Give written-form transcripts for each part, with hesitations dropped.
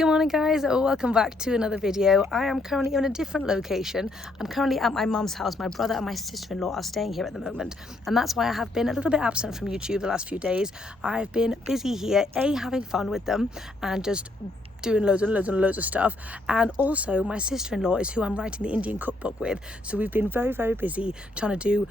Good morning guys, welcome back to another video. I am currently in a different location. I'm currently at my mum's house. My brother and my sister-in-law are staying here at the moment, and that's why I have been a little bit absent from YouTube the last few days. I've been busy here, having fun with them and just doing loads and loads of stuff, and also my sister-in-law is who I'm writing the Indian cookbook with, so we've been very busy trying to do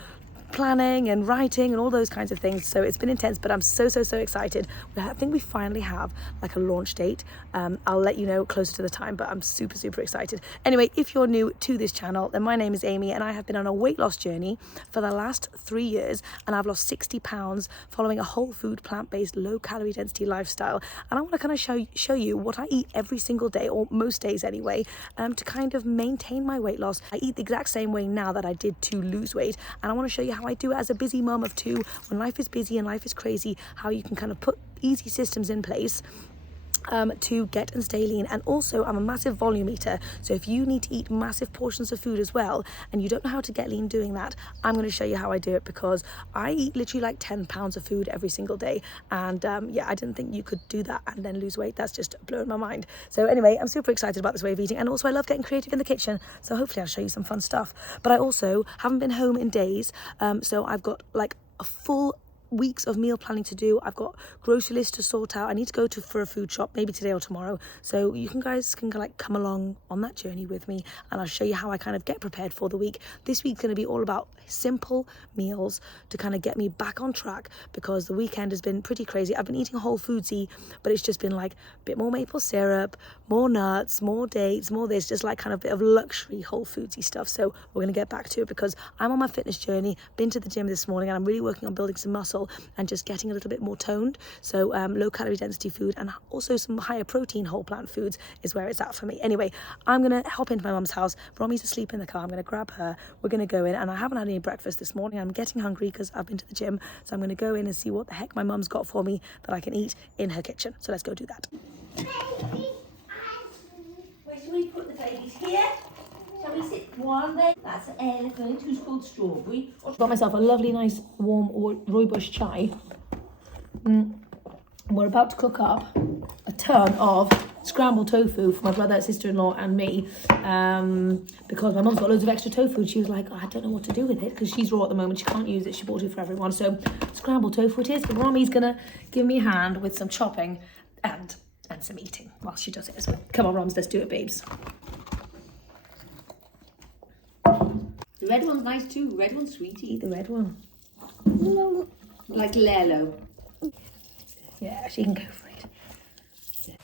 planning and writing and all those kinds of things, so it's been intense, but I'm so excited. I think we finally have like a launch date. I'll let you know closer to the time, but I'm super excited. Anyway, if you're new to this channel, then my name is Amy and I have been on a weight loss journey for the last 3 years, and I've lost 60 pounds following a whole food, plant-based, low calorie density lifestyle. And I want to kind of show you what I eat every single day, or most days anyway, to kind of maintain my weight loss. I eat the exact same way now that I did to lose weight, and I want to show you how I do it as a busy mum of two. When life is busy and life is crazy, how you can kind of put easy systems in place to get and stay lean. And also, I'm a massive volume eater, so if you need to eat massive portions of food as well and you don't know how to get lean doing that, I'm going to show you how I do it, because I eat literally like 10 pounds of food every single day, and yeah, I didn't think you could do that and then lose weight. That's just blown my mind. So anyway, I'm super excited about this way of eating, and also I love getting creative in the kitchen, so hopefully I'll show you some fun stuff. But I also haven't been home in days, so I've got like a full weeks of meal planning to do. I've got grocery lists to sort out. I need to go for a food shop maybe today or tomorrow, so you guys can like come along on that journey with me, and I'll show you how I kind of get prepared for the week. This week's going to be all about simple meals to kind of get me back on track, because the weekend has been pretty crazy. I've been eating whole foodsy, but it's just been like a bit more maple syrup, more nuts, more dates, more this, just like kind of a bit of luxury whole foodsy stuff. So we're going to get back to it, because I'm on my fitness journey. Been to the gym this morning and I'm really working on building some muscle and just getting a little bit more toned. So low calorie density food and also some higher protein whole plant foods is where it's at for me. Anyway, I'm gonna hop into my mum's house. Rommy's asleep in the car. I'm gonna grab her. We're gonna go in, and I haven't had any breakfast this morning. I'm getting hungry because I've been to the gym, so I'm gonna go in and see what the heck my mum's got for me that I can eat in her kitchen. So let's go do that. Where should we put the babies? Here? Shall we sit one there? That's an elephant who's called Strawberry. Got myself a lovely, nice, warm rooibos chai. We're about to cook up a ton of scrambled tofu for my brother, sister-in-law and me, because my mum's got loads of extra tofu. She was like, oh, I don't know what to do with it, because she's raw at the moment. She can't use it. She bought it for everyone. So scrambled tofu it is. And Rommy's gonna give me a hand with some chopping and some eating while she does it as well. Come on, Roms, let's do it, babes. The red one's nice too. Red one's sweetie. Eat the red one. Like Lelo. Yeah, she can go for it.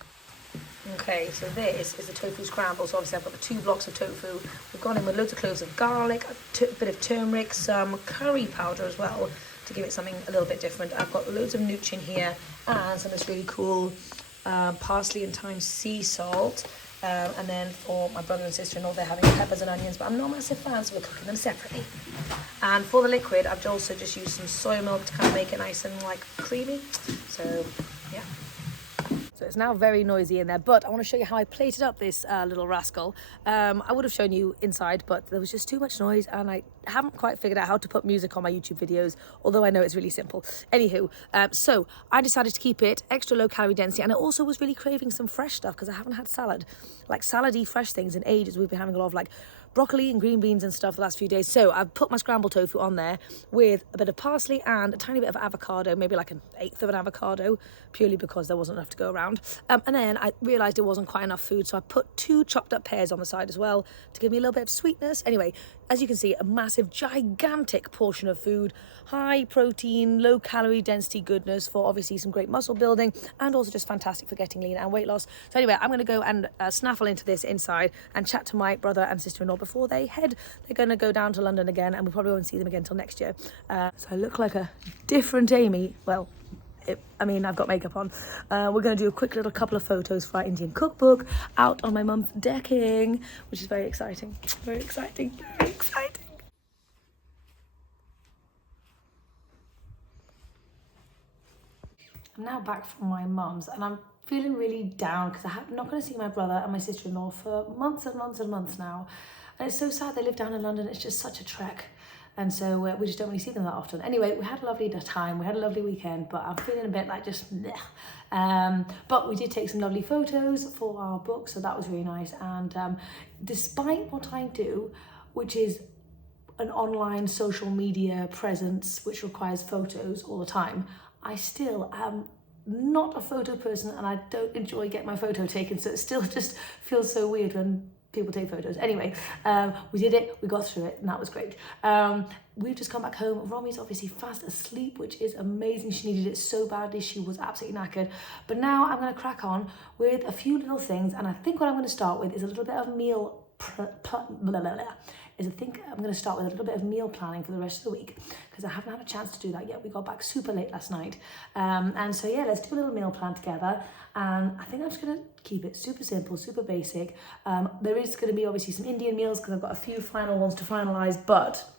Okay, so this is the tofu scramble. So obviously I've got the 2 blocks of tofu. We've gone in with loads of cloves of garlic, a bit of turmeric, some curry powder as well to give it something a little bit different. I've got loads of nooch in here and some of this really cool parsley and thyme sea salt. And then for my brother and sister-in-law, they're having peppers and onions, but I'm not massive fans, so we're cooking them separately. And for the liquid, I've also just used some soy milk to kind of make it nice and like creamy. So yeah. So it's now very noisy in there, but I want to show you how I plated up this little rascal. I would have shown you inside, but there was just too much noise, and I haven't quite figured out how to put music on my YouTube videos, although I know it's really simple. Anywho, so I decided to keep it extra low calorie density, and I also was really craving some fresh stuff because I haven't had salad, like salady fresh things in ages. We've been having a lot of like broccoli and green beans and stuff the last few days. So I've put my scrambled tofu on there with a bit of parsley and a tiny bit of avocado, maybe like 1/8 of an avocado, purely because there wasn't enough to go around. And then I realised it wasn't quite enough food, so I put 2 chopped up pears on the side as well to give me a little bit of sweetness. Anyway, as you can see, a massive, gigantic portion of food, high protein, low calorie density goodness for obviously some great muscle building, and also just fantastic for getting lean and weight loss. So anyway, I'm going to go and snaffle into this inside and chat to my brother and sister-in-law before they head. They're going to go down to London again, and we probably won't see them again until next year. So I look like a different Amy. Well, I've got makeup on. We're going to do a quick little couple of photos for our Indian cookbook out on my mum's decking, which is very exciting. Very exciting. Very exciting. I'm now back from my mum's, and I'm feeling really down because I'm not going to see my brother and my sister-in-law for months and months and months now. And it's so sad. They live down in London. It's just such a trek. and so we just don't really see them that often. Anyway, we had a lovely time, we had a lovely weekend, but I'm feeling a bit like just but we did take some lovely photos for our book, so that was really nice. And despite what I do, which is an online social media presence which requires photos all the time, I still am not a photo person, and I don't enjoy getting my photo taken, so it still just feels so weird when people take photos. Anyway, we did it, we got through it, and that was great. We've just come back home. Romy's obviously fast asleep, which is amazing. She needed it so badly. She was absolutely knackered. But now I'm going to crack on with a few little things, and I think what I'm going to start with is a little bit of meal I think I'm going to start with a little bit of meal planning for the rest of the week, because I haven't had a chance to do that yet. We got back super late last night. And so yeah, let's do a little meal plan together. And I think I'm just going to keep it super simple, super basic. There is going to be obviously some Indian meals because I've got a few final ones to finalise, but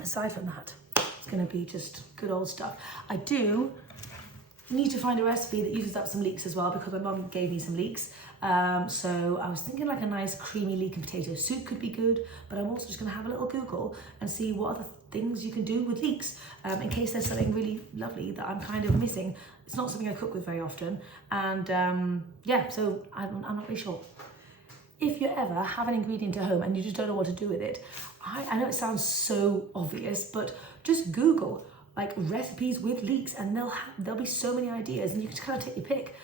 aside from that, it's going to be just good old stuff. I do need to find a recipe that uses up some leeks as well, because my mum gave me some leeks. So I was thinking like a nice creamy leek and potato soup could be good, but I'm also just going to have a little Google and see what other things you can do with leeks, in case there's something really lovely that I'm kind of missing. It's not something I cook with very often, and yeah, so I'm not really sure. If you ever have an ingredient at home and you just don't know what to do with it, I know it sounds so obvious, but just Google like recipes with leeks, and there'll be so many ideas, and you can just kind of take your pick.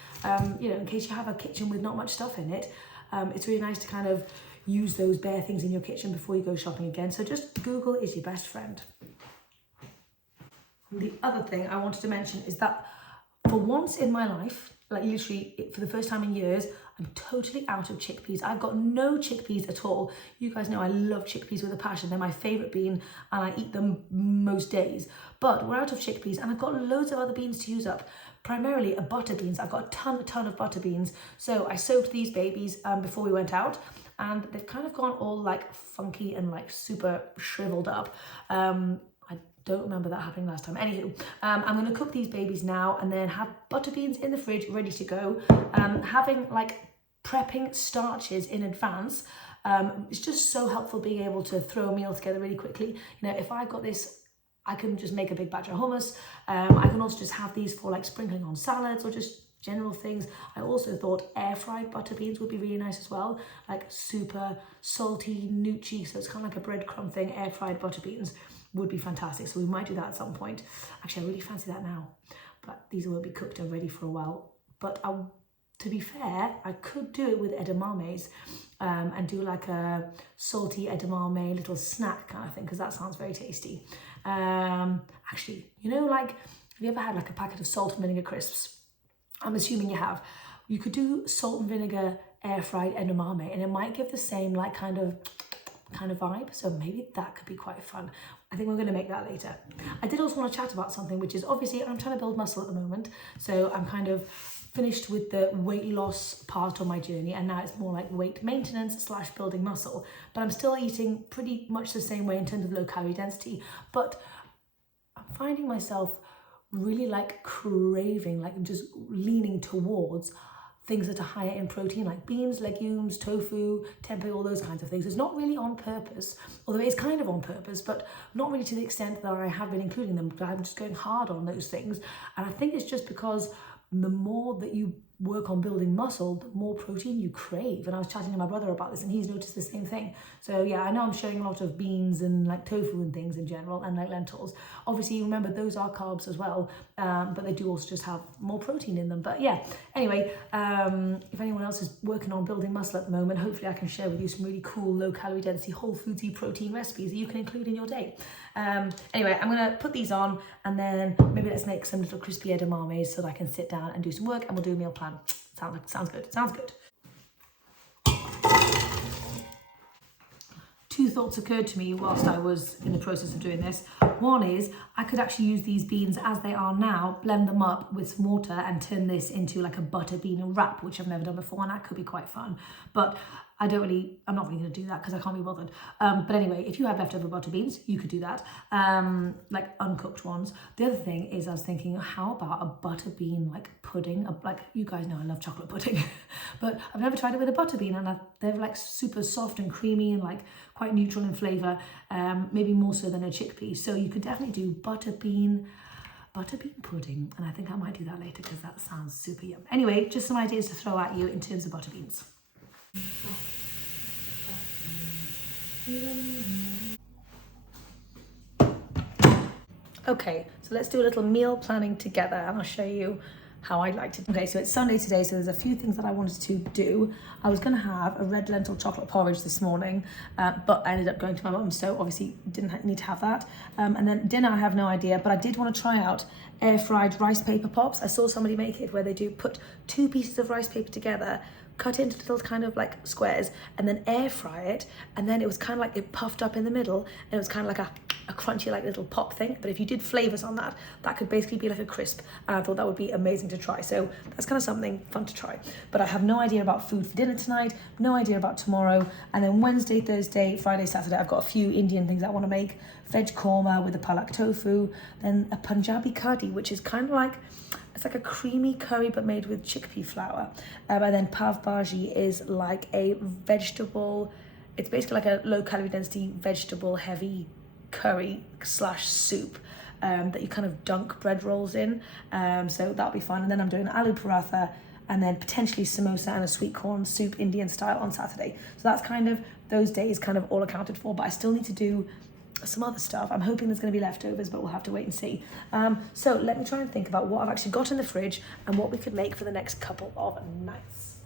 You know, in case you have a kitchen with not much stuff in it, it's really nice to kind of use those bare things in your kitchen before you go shopping again. So just Google is your best friend. The other thing I wanted to mention is that for once in my life, like literally for the first time in years, I'm totally out of chickpeas. I've got no chickpeas at all. You guys know I love chickpeas with a passion. They're my favourite bean, and I eat them most days. But we're out of chickpeas, and I've got loads of other beans to use up. Primarily butter beans. I've got a ton of butter beans. So I soaked these babies before we went out, and they've kind of gone all like funky and like super shriveled up. I don't remember that happening last time. Anywho, I'm going to cook these babies now and then have butter beans in the fridge ready to go. Having like prepping starches in advance, it's just so helpful being able to throw a meal together really quickly. You know, if I've got this, I can just make a big batch of hummus. I can also just have these for like sprinkling on salads or just general things. I also thought air fried butter beans would be really nice as well, like super salty, noochy, so it's kind of like a breadcrumb thing. Air fried butter beans would be fantastic, so we might do that at some point. Actually, I really fancy that now, but these won't be cooked and ready for a while. But to be fair, I could do it with edamames, and do like a salty edamame little snack kind of thing, because that sounds very tasty. Actually, you know, like, have you ever had like a packet of salt and vinegar crisps? I'm assuming you have. You could do salt and vinegar air fried edamame, and it might give the same like kind of vibe. So maybe that could be quite fun. I think we're going to make that later. I did also want to chat about something, which is obviously I'm trying to build muscle at the moment. So I'm kind of finished with the weight loss part of my journey, and now it's more like weight maintenance / building muscle. But I'm still eating pretty much the same way in terms of low calorie density. But I'm finding myself really like craving, like just leaning towards things that are higher in protein, like beans, legumes, tofu, tempeh, all those kinds of things. It's not really on purpose, although it is kind of on purpose, but not really to the extent that I have been including them. But I'm just going hard on those things. And I think it's just because the more that you work on building muscle, the more protein you crave. And I was chatting to my brother about this, and he's noticed the same thing. So yeah, I know I'm showing a lot of beans and like tofu and things in general, and like lentils. Obviously, remember those are carbs as well, but they do also just have more protein in them. But yeah, anyway, if anyone else is working on building muscle at the moment, hopefully I can share with you some really cool low calorie density, whole foodsy protein recipes that you can include in your day. Anyway, I'm gonna put these on, and then maybe let's make some little crispy edamames so that I can sit down and do some work, and we'll do a meal plan. Sounds good. Two thoughts occurred to me whilst I was in the process of doing this. One is I could actually use these beans as they are now, blend them up with some water, and turn this into like a butter bean wrap, which I've never done before, and that could be quite fun. But I'm not really going to do that because I can't be bothered. But anyway, if you have leftover butter beans, you could do that, like uncooked ones. The other thing is I was thinking, how about a butter bean like pudding? Like, you guys know I love chocolate pudding, but I've never tried it with a butter bean, and they're like super soft and creamy and like quite neutral in flavour, maybe more so than a chickpea. So you could definitely do butter bean pudding, and I think I might do that later because that sounds super yum. Anyway, just some ideas to throw at you in terms of butter beans. Okay, so let's do a little meal planning together, and I'll show you how I'd like to. Okay, so it's Sunday today, so there's a few things that I wanted to do. I was going to have a red lentil chocolate porridge this morning, but I ended up going to my mum's, so obviously didn't need to have that. And then dinner, I have no idea, but I did want to try out air fried rice paper pops. I saw somebody make it where they do put 2 pieces of rice paper together, cut into little kind of like squares, and then air fry it, and then it was kind of like it puffed up in the middle, and it was kind of like a crunchy like little pop thing. But if you did flavors on that, that could basically be like a crisp, and I thought that would be amazing to try. So that's kind of something fun to try. But I have no idea about food for dinner tonight, no idea about tomorrow, and then Wednesday, Thursday, Friday, Saturday, I've got a few Indian things I want to make. Veg korma with a palak tofu, then a Punjabi curry, which is kind of like, it's like a creamy curry but made with chickpea flour, and then pav bhaji is like a vegetable, it's basically like a low calorie density vegetable heavy curry slash soup that you kind of dunk bread rolls in, so that'll be fun. And then I'm doing aloo paratha, and then potentially samosa and a sweet corn soup Indian style on Saturday. So that's kind of those days kind of all accounted for, but I still need to do some other stuff. I'm hoping there's going to be leftovers, but we'll have to wait and see. So let me try and think about what I've actually got in the fridge and what we could make for the next couple of nights.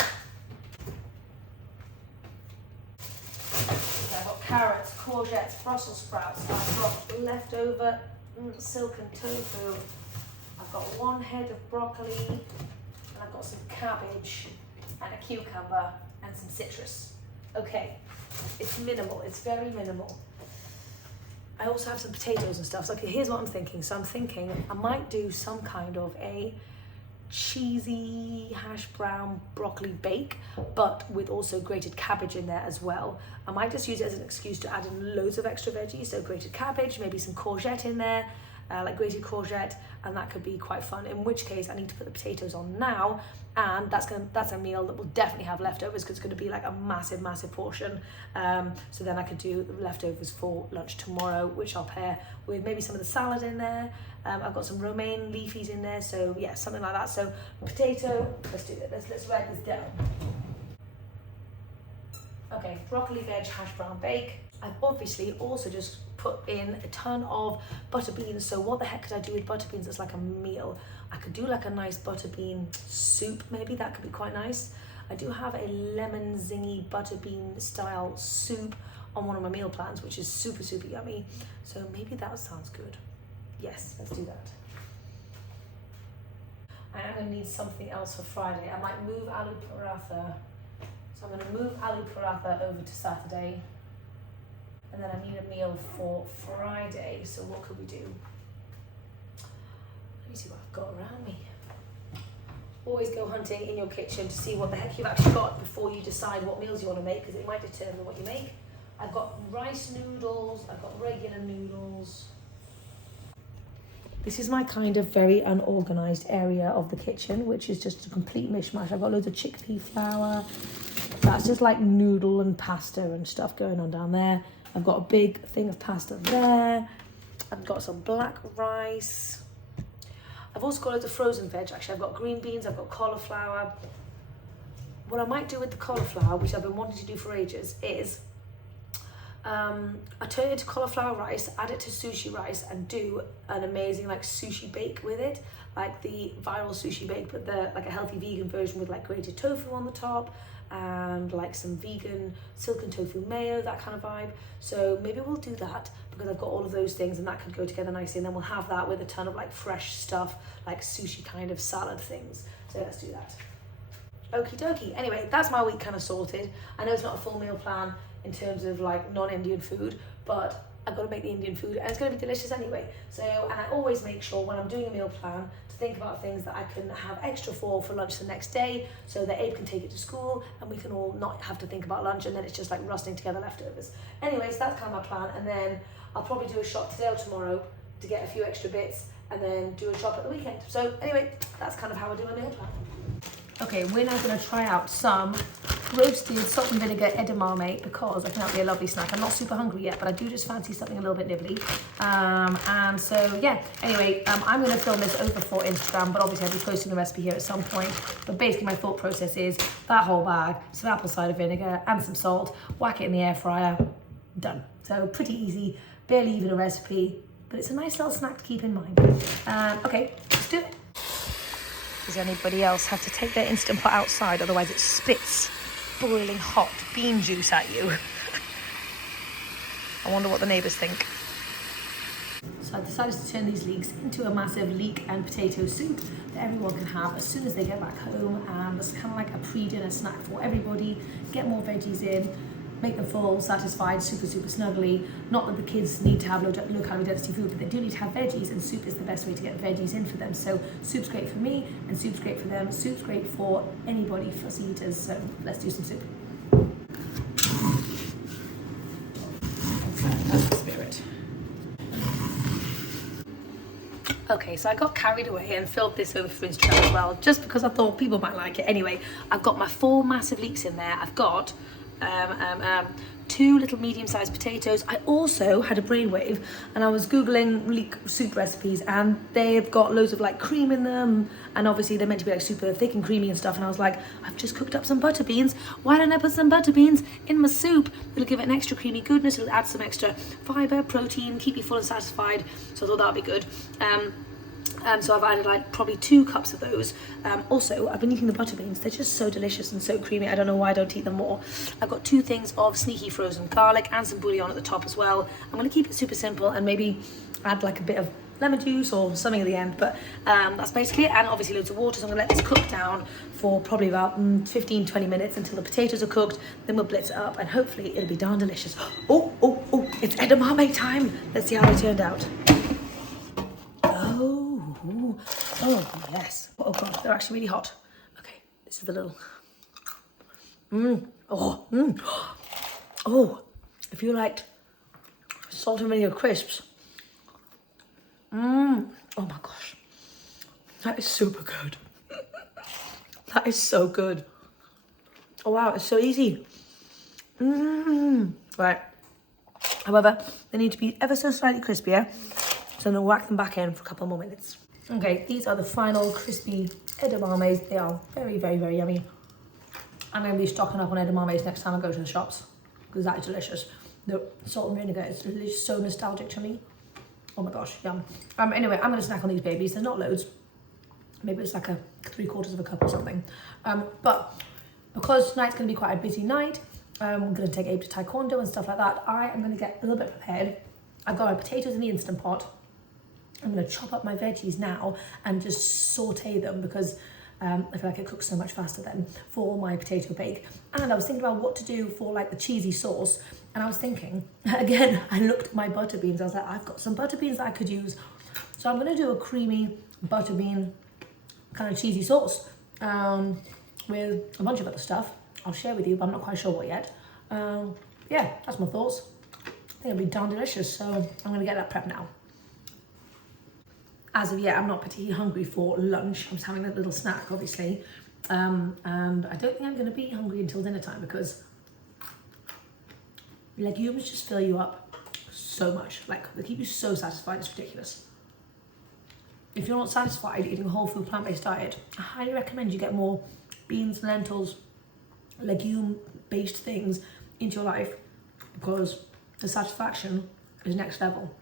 So I've got carrots, courgettes, Brussels sprouts. I've got leftover silken tofu. I've got 1 head of broccoli, and I've got some cabbage and a cucumber and some citrus. Okay, it's minimal, it's very minimal. I also have some potatoes and stuff. So okay, here's what I'm thinking. So I'm thinking I might do some kind of a cheesy hash brown broccoli bake, but with also grated cabbage in there as well. I might just use it as an excuse to add in loads of extra veggies. So grated cabbage, maybe some courgette in there, like grated courgette, and that could be quite fun. In which case I need to put the potatoes on now, and that's a meal that will definitely have leftovers because it's going to be like a massive portion. So then I could do the leftovers for lunch tomorrow, which I'll pair with maybe some of the salad in there. I've got some romaine leafies in there, so yeah, something like that. So potato, let's do it. Let's write this down. Okay, broccoli veg hash brown bake. I've obviously also just put in a ton of butter beans. So what the heck could I do with butter beans as like a meal? I could do like a nice butter bean soup, maybe that could be quite nice. I do have a lemon zingy butter bean style soup on one of my meal plans, which is super yummy. So maybe that sounds good. Yes, let's do that. I am going to need something else for Friday. I might move aloo paratha. So I'm going to move aloo paratha over to Saturday. And then I need a meal for Friday. So what could we do? Let me see what I've got around me. Always go hunting in your kitchen to see what the heck you've actually got before you decide what meals you want to make, because it might determine what you make. I've got rice noodles, I've got regular noodles. This is my kind of very unorganized area of the kitchen, which is just a complete mishmash. I've got loads of chickpea flour. That's just like noodle and pasta and stuff going on down there. I've got a big thing of pasta there. I've got some black rice. I've also got loads of frozen veg. Actually, I've got green beans, I've got cauliflower. What I might do with the cauliflower, which I've been wanting to do for ages, is I turn it into cauliflower rice, add it to sushi rice, and do an amazing like sushi bake with it, like the viral sushi bake, but like a healthy vegan version with like grated tofu on the top and like some vegan silken tofu mayo, that kind of vibe. So maybe we'll do that because I've got all of those things and that could go together nicely, and then we'll have that with a ton of like fresh stuff, like sushi kind of salad things. So let's do that. Okie dokie. Anyway, that's my week kind of sorted. I know it's not a full meal plan in terms of like non-Indian food, but I've got to make the Indian food, and it's going to be delicious anyway. So, and I always make sure when I'm doing a meal plan to think about things that I can have extra for lunch the next day, so that Abe can take it to school and we can all not have to think about lunch, and then it's just like rusting together leftovers. Anyways, that's kind of my plan, and then I'll probably do a shop today or tomorrow to get a few extra bits, and then do a shop at the weekend. So anyway, that's kind of how I do my meal plan. Okay, we're now going to try out some roasted salt and vinegar edamame, because I think that'll be a lovely snack. I'm not super hungry yet, but I do just fancy something a little bit nibbly. And so, yeah, anyway, I'm going to film this over for Instagram, but obviously I'll be posting the recipe here at some point. But basically my thought process is that whole bag, some apple cider vinegar and some salt, whack it in the air fryer, done. So pretty easy, barely even a recipe, but it's a nice little snack to keep in mind. Okay, let's do it. Does anybody else have to take their Instant Pot outside? Otherwise it spits boiling hot bean juice at you. I wonder what the neighbours think. So I decided to turn these leeks into a massive leek and potato soup that everyone can have as soon as they get back home. And it's kind of like a pre-dinner snack for everybody. Get more veggies in, make them full, satisfied, super snuggly. Not that the kids need to have low calorie density food, but they do need to have veggies, and soup is the best way to get veggies in for them. So soup's great for me, and soup's great for them. Soup's great for anybody, fussy eaters. So let's do some soup. That's the spirit. Okay, so I got carried away and filled this over for Instagram as well, just because I thought people might like it. Anyway, I've got my 4 massive leeks in there. I've got 2 little medium-sized potatoes. I also had a brainwave and I was Googling leek soup recipes, and they've got loads of like cream in them, and obviously they're meant to be like super thick and creamy and stuff, and I was like, I've just cooked up some butter beans. Why don't I put some butter beans in my soup? It'll give it an extra creamy goodness, it'll add some extra fibre, protein, keep you full and satisfied. So I thought that'd be good. So I've added like probably 2 cups of those. Also, I've been eating the butter beans. They're just so delicious and so creamy. I don't know why I don't eat them more. I've got 2 things of sneaky frozen garlic and some bouillon at the top as well. I'm going to keep it super simple and maybe add like a bit of lemon juice or something at the end. But that's basically it. And obviously loads of water. So I'm going to let this cook down for probably about 15-20 minutes until the potatoes are cooked. Then we'll blitz it up and hopefully it'll be darn delicious. Oh, it's edamame time. Let's see how it turned out. Oh, yes. Oh, God, they're actually really hot. Okay, this is the little... Oh, if you liked salt and vinegar crisps. Oh, my gosh. That is super good. That is so good. Oh, wow, it's so easy. Right. However, they need to be ever so slightly crispier. So I'm going to whack them back in for a couple more minutes. Okay, these are the final crispy edamames. They are very, very, very yummy. I'm going to be stocking up on edamames next time I go to the shops, because that is delicious. The salt and vinegar is so nostalgic to me. Oh my gosh, yum. Anyway, I'm going to snack on these babies. They're not loads. Maybe it's like a 3/4 of a cup or something. But because tonight's going to be quite a busy night, I'm going to take Abe to taekwondo and stuff like that. I am going to get a little bit prepared. I've got my potatoes in the Instant Pot. I'm going to chop up my veggies now and just saute them, because I feel like it cooks so much faster then for my potato bake. And I was thinking about what to do for like the cheesy sauce. And I was thinking, again, I looked at my butter beans. I was like, I've got some butter beans that I could use. So I'm going to do a creamy butter bean kind of cheesy sauce with a bunch of other stuff. I'll share with you, but I'm not quite sure what yet. Yeah, that's my thoughts. I think it'll be darn delicious. So I'm going to get that prepped now. As of yet, I'm not particularly hungry for lunch. I'm just having a little snack, obviously. And I don't think I'm going to be hungry until dinner time, because legumes just fill you up so much. Like, they keep you so satisfied, it's ridiculous. If you're not satisfied eating a whole food plant-based diet, I highly recommend you get more beans, lentils, legume-based things into your life, because the satisfaction is next level.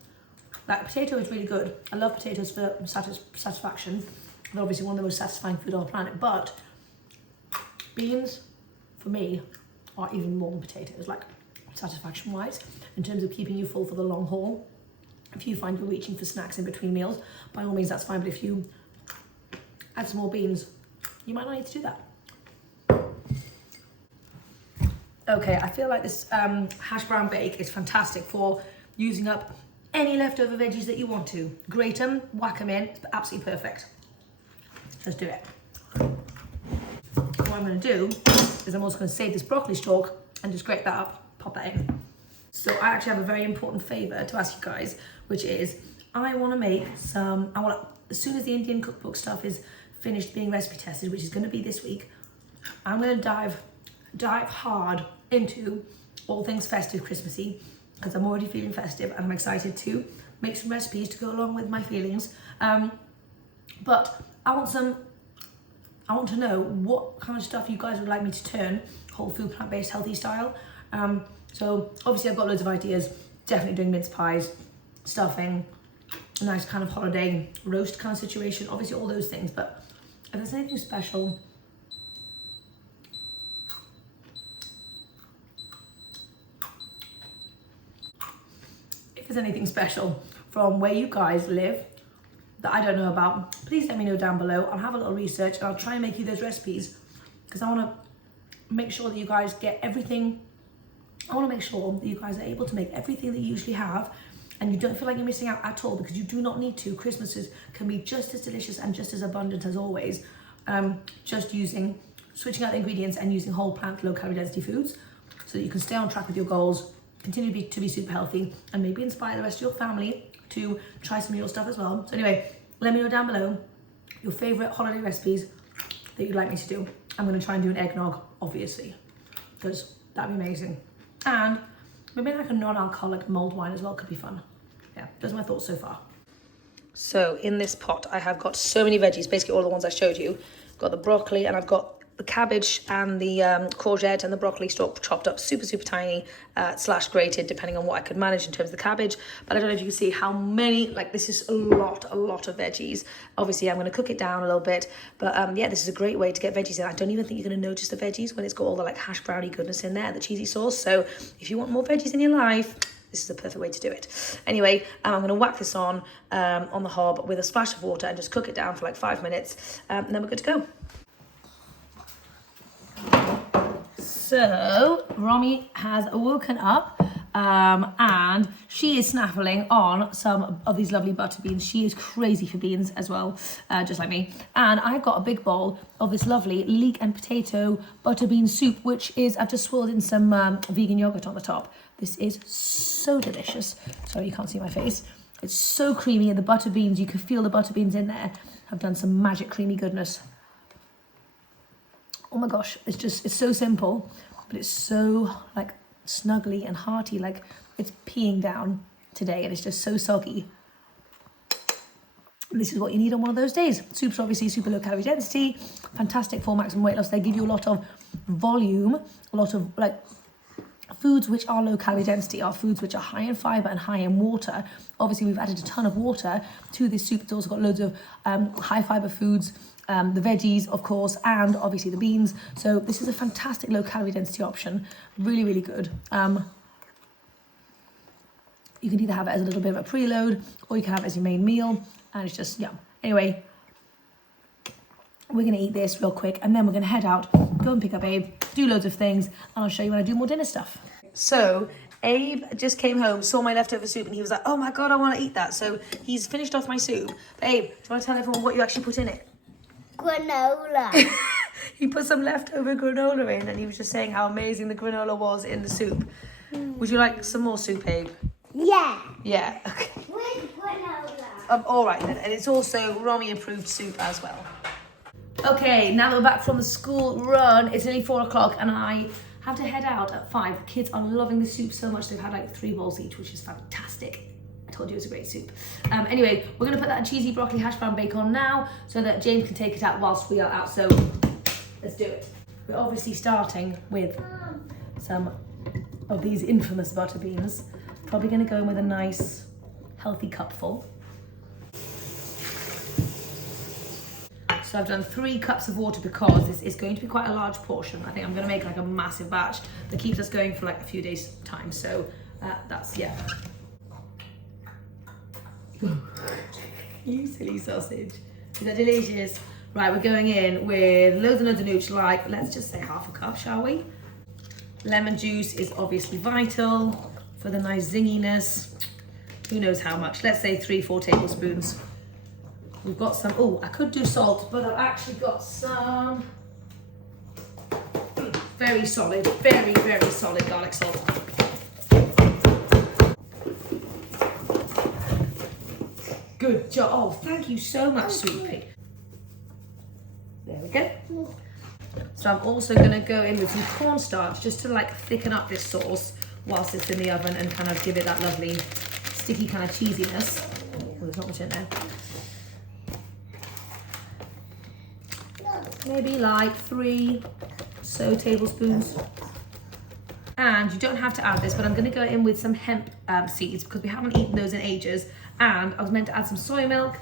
Like, potato is really good. I love potatoes for satisfaction. They're obviously one of the most satisfying food on the planet, but beans, for me, are even more than potatoes, like satisfaction-wise, in terms of keeping you full for the long haul. If you find you're reaching for snacks in between meals, by all means, that's fine, but if you add some more beans, you might not need to do that. Okay, I feel like this hash brown bake is fantastic for using up any leftover veggies that you want to. Grate them, whack them in, it's absolutely perfect. Let's do it. What I'm going to do is I'm also going to save this broccoli stalk and just grate that up, pop that in. So I actually have a very important favour to ask you guys, which is I want to make some, as soon as the Indian cookbook stuff is finished being recipe tested, which is going to be this week, I'm going to dive hard into all things festive, Christmassy, because I'm already feeling festive and I'm excited to make some recipes to go along with my feelings. But I want to know what kind of stuff you guys would like me to turn whole food, plant-based, healthy style. So obviously I've got loads of ideas, definitely doing mince pies, stuffing, a nice kind of holiday roast kind of situation, obviously all those things. But if there's anything special, from where you guys live that I don't know about, please let me know down below. I'll have a little research and I'll try and make you those recipes, because I want to make sure that you guys get everything. I want to make sure that you guys are able to make everything that you usually have and you don't feel like you're missing out at all, because you do not need to. Christmases can be just as delicious and just as abundant as always. Just switching out the ingredients and using whole plant, low calorie density foods so that you can stay on track with your goals, continue to be super healthy, and maybe inspire the rest of your family to try some of your stuff as well. So anyway, let me know down below your favourite holiday recipes that you'd like me to do. I'm going to try and do an eggnog, obviously, because that'd be amazing. And maybe like a non-alcoholic mulled wine as well could be fun. Yeah, those are my thoughts so far. So in this pot, I have got so many veggies, basically all the ones I showed you. I've got the broccoli and I've got the cabbage and the courgette and the broccoli stalk chopped up super tiny / grated, depending on what I could manage in terms of the cabbage. But I don't know if you can see how many, like this is a lot of veggies. Obviously I'm going to cook it down a little bit, but yeah, this is a great way to get veggies in. I don't even think you're going to notice the veggies when it's got all the like hash browny goodness in there, the cheesy sauce. So if you want more veggies in your life, this is the perfect way to do it. Anyway, I'm going to whack this on the hob with a splash of water and just cook it down for like 5 minutes, and then we're good to go. So Romy has woken up and she is snaffling on some of these lovely butter beans. She is crazy for beans as well, just like me. And I've got a big bowl of this lovely leek and potato butter bean soup, which is, I've just swirled in some vegan yogurt on the top. This is so delicious. Sorry, you can't see my face. It's so creamy, and the butter beans, you can feel the butter beans in there. I've done some magic creamy goodness. Oh my gosh, it's so simple, but it's so like snuggly and hearty, like it's peeing down today, and it's just so soggy. This is what you need on one of those days. Soups are obviously super low calorie density, fantastic for maximum weight loss. They give you a lot of volume, a lot of like foods which are low calorie density are foods which are high in fiber and high in water. Obviously we've added a ton of water to this soup. It's also got loads of high fiber foods, the veggies, of course, and obviously the beans. So this is a fantastic low calorie density option. Really, really good. You can either have it as a little bit of a preload, or you can have it as your main meal, and it's just yum. Anyway, we're gonna eat this real quick, and then we're gonna head out, go and pick up Abe, do loads of things, and I'll show you when I do more dinner stuff. So Abe just came home, saw my leftover soup, and he was like, oh my God, I wanna eat that. So he's finished off my soup. But Abe, do you wanna tell everyone what you actually put in it? Granola. He put some leftover granola in, and he was just saying how amazing the granola was in the soup. Would you like some more soup, Abe? Yeah. Yeah, okay. With granola. All right then, and it's also Romy approved soup as well. Okay, now that we're back from the school run, it's nearly 4 o'clock and I have to head out at 5. The kids are loving the soup so much, they've had like 3 bowls each, which is fantastic. I told you it was a great soup. Anyway, we're gonna put that cheesy broccoli hash brown bake on now so that James can take it out whilst we are out, so let's do it. We're obviously starting with some of these infamous butter beans. Probably gonna go in with a nice healthy cupful. So I've done 3 cups of water because this is going to be quite a large portion. I think I'm going to make like a massive batch that keeps us going for like a few days time. So that's, yeah. You silly sausage. Is that delicious? Right, we're going in with loads and loads of nooch, like, let's just say half a cup, shall we? Lemon juice is obviously vital for the nice zinginess. who knows how much. Let's say 3-4 tablespoons. We've got some, oh, I could do salt, but I've actually got some very solid, very, very solid garlic salt. Good job. Oh, thank you so much, sweet pea. There we go. So I'm also going to go in with some cornstarch just to like thicken up this sauce whilst it's in the oven and kind of give it that lovely sticky kind of cheesiness. Oh, there's not much in there. Maybe like 3 tablespoons. And you don't have to add this, but I'm going to go in with some hemp seeds because we haven't eaten those in ages. And I was meant to add some soy milk,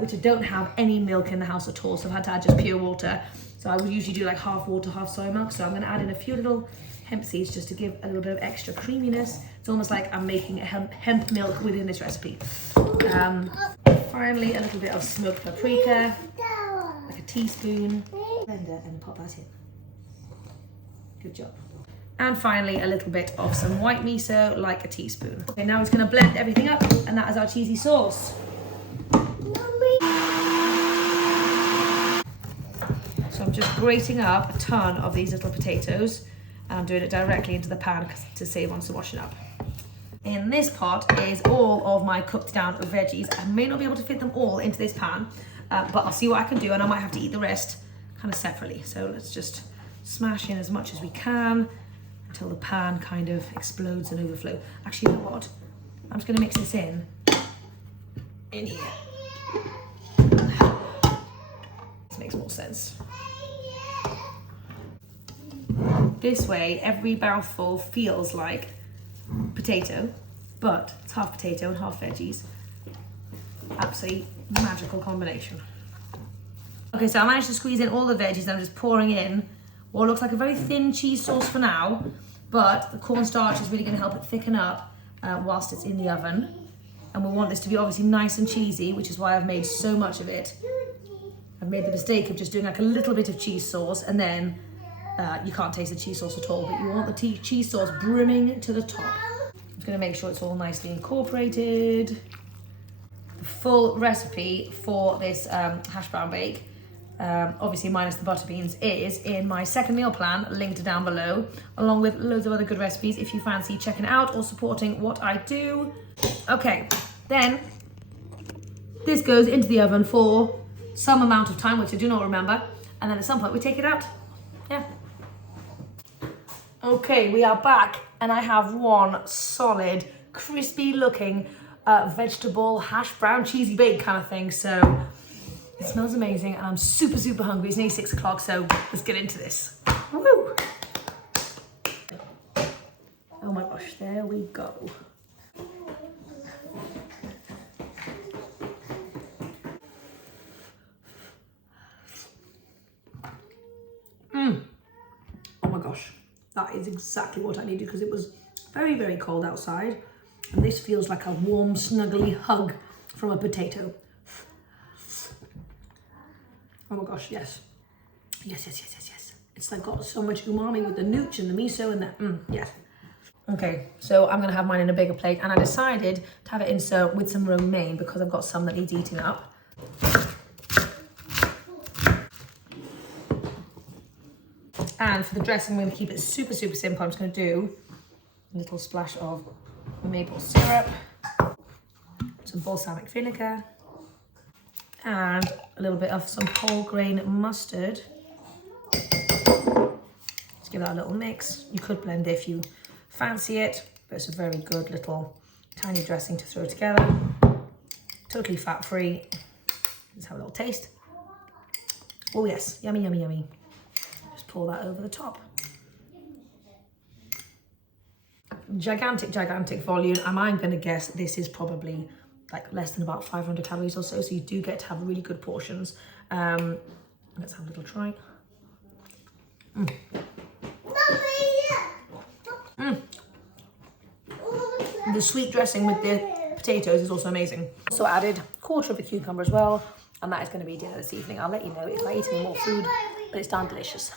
which I don't have any milk in the house at all, so I've had to add just pure water. So I would usually do like half water, half soy milk. So I'm going to add in a few little hemp seeds just to give a little bit of extra creaminess. It's almost like I'm making a hemp milk within this recipe. Finally, a little bit of smoked paprika, like a teaspoon. Blender and pop that in. Good job. And finally, a little bit of some white miso, like a teaspoon. Okay, now it's going to blend everything up, and that is our cheesy sauce. So I'm just grating up a ton of these little potatoes, and I'm doing it directly into the pan to save on some washing up. In this pot is all of my cooked down veggies. I may not be able to fit them all into this pan, but I'll see what I can do, and I might have to eat the rest kind of separately. So let's just smash in as much as we can until the pan kind of explodes and overflow. Actually, you know what? I'm just going to mix this in here. This makes more sense. This way, every mouthful feels like potato, but it's half potato and half veggies. Absolutely magical combination. Okay, so I managed to squeeze in all the veggies and I'm just pouring in what looks like a very thin cheese sauce for now, but the cornstarch is really going to help it thicken up whilst it's in the oven. And we want this to be obviously nice and cheesy, which is why I've made so much of it. I've made the mistake of just doing like a little bit of cheese sauce, and then you can't taste the cheese sauce at all, but you want the cheese sauce brimming to the top. I'm just going to make sure it's all nicely incorporated. The full recipe for this hash brown bake, obviously minus the butter beans, is in my second meal plan, linked down below, along with loads of other good recipes if you fancy checking it out or supporting what I do. Okay, then this goes into the oven for some amount of time, which I do not remember, and then at some point we take it out. Yeah. Okay, we are back, and I have one solid, crispy looking vegetable hash brown cheesy bake kind of thing. So it smells amazing, and I'm super, super hungry. It's nearly 6 o'clock, so let's get into this. Woo! Oh my gosh, there we go. Oh my gosh, that is exactly what I needed because it was very, very cold outside. And this feels like a warm, snuggly hug from a potato. Oh my gosh, yes. Yes, yes, yes, yes, yes. It's like got so much umami with the nooch and the miso and the, yes. Okay, so I'm gonna have mine in a bigger plate, and I decided to have it in with some romaine because I've got some that needs eating up. And for the dressing, I'm going to keep it super, super simple. I'm just going to do a little splash of maple syrup, some balsamic vinegar, and a little bit of some whole grain mustard. Just give that a little mix. You could blend if you fancy it, but it's a very good little tiny dressing to throw together. Totally fat-free. Let's have a little taste. Oh yes, yummy, yummy, yummy. Pour that over the top. Gigantic, gigantic volume. And I'm going to guess this is probably like less than about 500 calories or so. So you do get to have really good portions. Let's have a little try. The sweet dressing with the potatoes is also amazing. So I added a quarter of a cucumber as well. And that is going to be dinner this evening. I'll let you know if I eat any more food, but it's darn delicious.